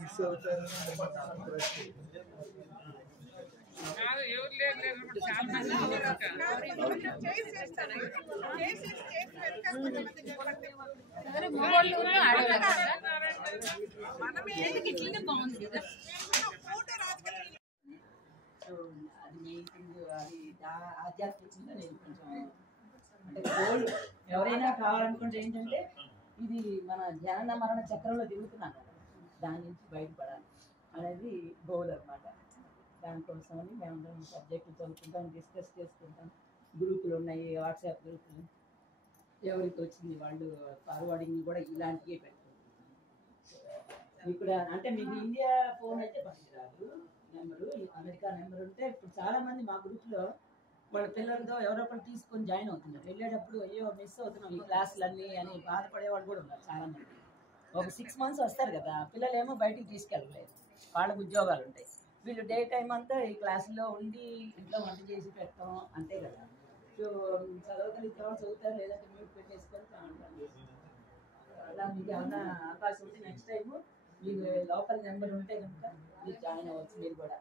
Miss అవుతారు. ఆధ్యాత్మికంగా నేను కొంచెం అంటే గోల్ ఎవరైనా కావాలనుకుంటే ఏంటంటే ఇది మన జనన మరణ చక్రంలో తిరుగుతున్నాం కదా, దాని నుంచి బయటపడాలి అనేది గోల్ అనమాట. దానికోసమని మేము సబ్జెక్టులు చదువుకుంటాం, డిస్కస్ చేసుకుంటాం. గ్రూపులు ఉన్నాయి, వాట్సాప్ గ్రూపులు, ఎవరికి వచ్చింది వాళ్ళు ఫార్వర్డింగ్ కూడా ఇలాంటివే పెట్టుకుంటున్నాం. ఇప్పుడు అంటే మీకు ఇండియా ఫోన్ అయితే పనికిరాదు నెంబరు, అమెరికా నెంబర్ ఉంటే ఇప్పుడు చాలామంది మా గ్రూప్లో వాళ్ళ పిల్లలతో ఎవరో ఒకరు తీసుకొని జాయిన్ అవుతున్నారు. వెళ్ళేటప్పుడు అయ్యో మిస్ అవుతున్నాం ఈ క్లాసులన్నీ అని బాధపడేవాళ్ళు కూడా ఉన్నారు చాలామంది. ఒక 6 months వస్తారు కదా, పిల్లలు ఏమో బయటికి తీసుకెళ్ళలేదు, వాళ్ళకు ఉద్యోగాలు ఉంటాయి. వీళ్ళు డే టైం అంతా ఈ క్లాసులో ఉండి ఇంట్లో వంట చేసి పెట్టడం అంతే కదా. సో చదవగలిగితే వాళ్ళు చదువుతారు, లేదంటే మ్యూట్ పెట్టేసుకొని ఉంటారు. అలా మీకు ఏమన్నా అవకాశం ఉంటే నెక్స్ట్ టైం మీకు లోకల్ నెంబర్ ఉంటే కనుక మీరు జాయిన్ అవ్వచ్చు. మీరు కూడా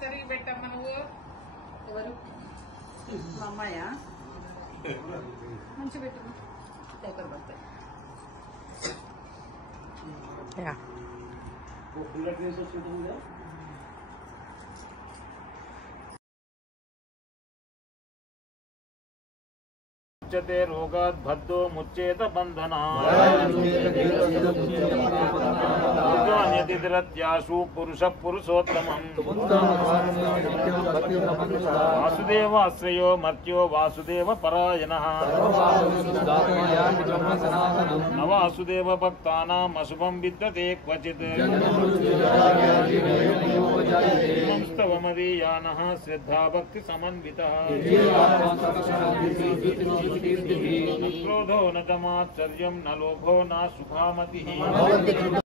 సరిగి పెట్టమ్మా నువ్వు. ఎవరు మా అమ్మాయా మంచి పెట్టు పేపర్ పడతాయి. मुच्यते रोगात् बद्धो मुच्येत बन्धनात् ऊर्ध्वन्यतिरत्याशु पुरुषः पुरुषोत्तमम् वासुदेवाश्रयो मर्त्यो वासुदेव परायणः न वासुदेव भक्तानाम् अशुभं विद्यते क्वचित् स्तवमदीयानः श्रद्धा भक्ति समन्वितः न क्रोधो न तमाश्चर्यं न लोभो न सुखामतिः।